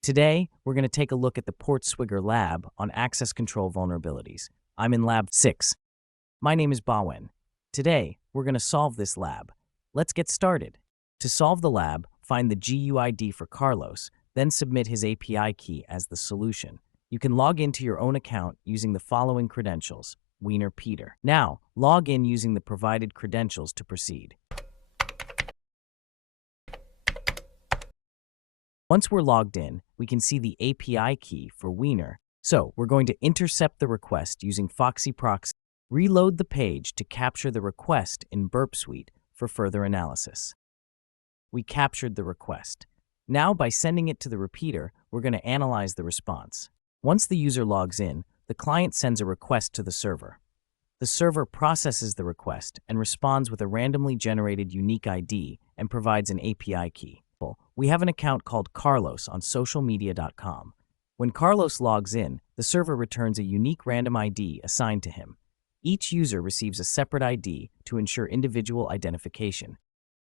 Today, we're going to take a look at the PortSwigger lab on access control vulnerabilities. I'm in Lab 6. My name is Bawen. Today, we're going to solve this lab. Let's get started. To solve the lab, find the GUID for Carlos, then submit his API key as the solution. You can log into your own account using the following credentials: Wiener Peter. Now, log in using the provided credentials to proceed. Once we're logged in, we can see the API key for Wiener. So we're going to intercept the request using Foxy Proxy. Reload the page to capture the request in Burp Suite for further analysis. We captured the request. Now, by sending it to the repeater, we're going to analyze the response. Once the user logs in, the client sends a request to the server. The server processes the request and responds with a randomly generated unique ID and provides an API key. We have an account called Carlos on socialmedia.com. When Carlos logs in, the server returns a unique random ID assigned to him. Each user receives a separate ID to ensure individual identification.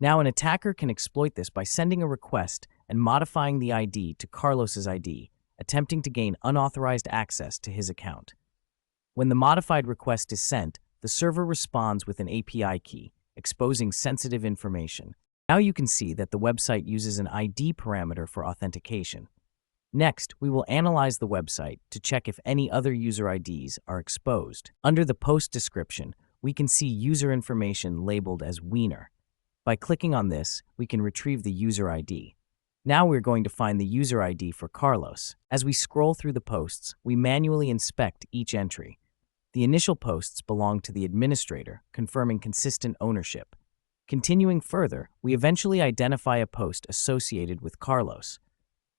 Now, an attacker can exploit this by sending a request and modifying the ID to Carlos's ID, attempting to gain unauthorized access to his account. When the modified request is sent, the server responds with an API key, exposing sensitive information. Now you can see that the website uses an ID parameter for authentication. Next, we will analyze the website to check if any other user IDs are exposed. Under the post description, we can see user information labeled as Wiener. By clicking on this, we can retrieve the user ID. Now we're going to find the user ID for Carlos. As we scroll through the posts, we manually inspect each entry. The initial posts belong to the administrator, confirming consistent ownership. Continuing further, we eventually identify a post associated with Carlos.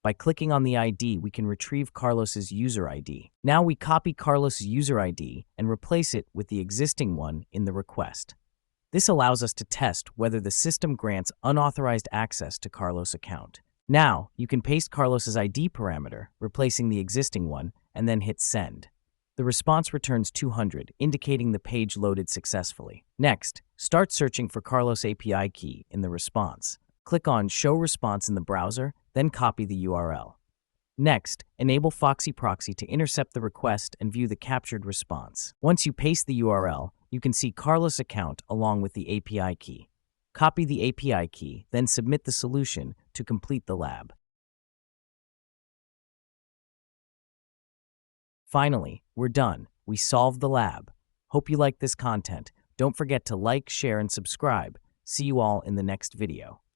By clicking on the ID, we can retrieve Carlos's user ID. Now we copy Carlos's user ID and replace it with the existing one in the request. This allows us to test whether the system grants unauthorized access to Carlos' account. Now, you can paste Carlos's ID parameter, replacing the existing one, and then hit send. The response returns 200, indicating the page loaded successfully. Next, start searching for Carlos' API key in the response. Click on Show Response in the browser, then copy the URL. Next, enable Foxy Proxy to intercept the request and view the captured response. Once you paste the URL, you can see Carlos' account along with the API key. Copy the API key, then submit the solution to complete the lab. Finally, we're done. We solved the lab. Hope you liked this content. Don't forget to like, share, and subscribe. See you all in the next video.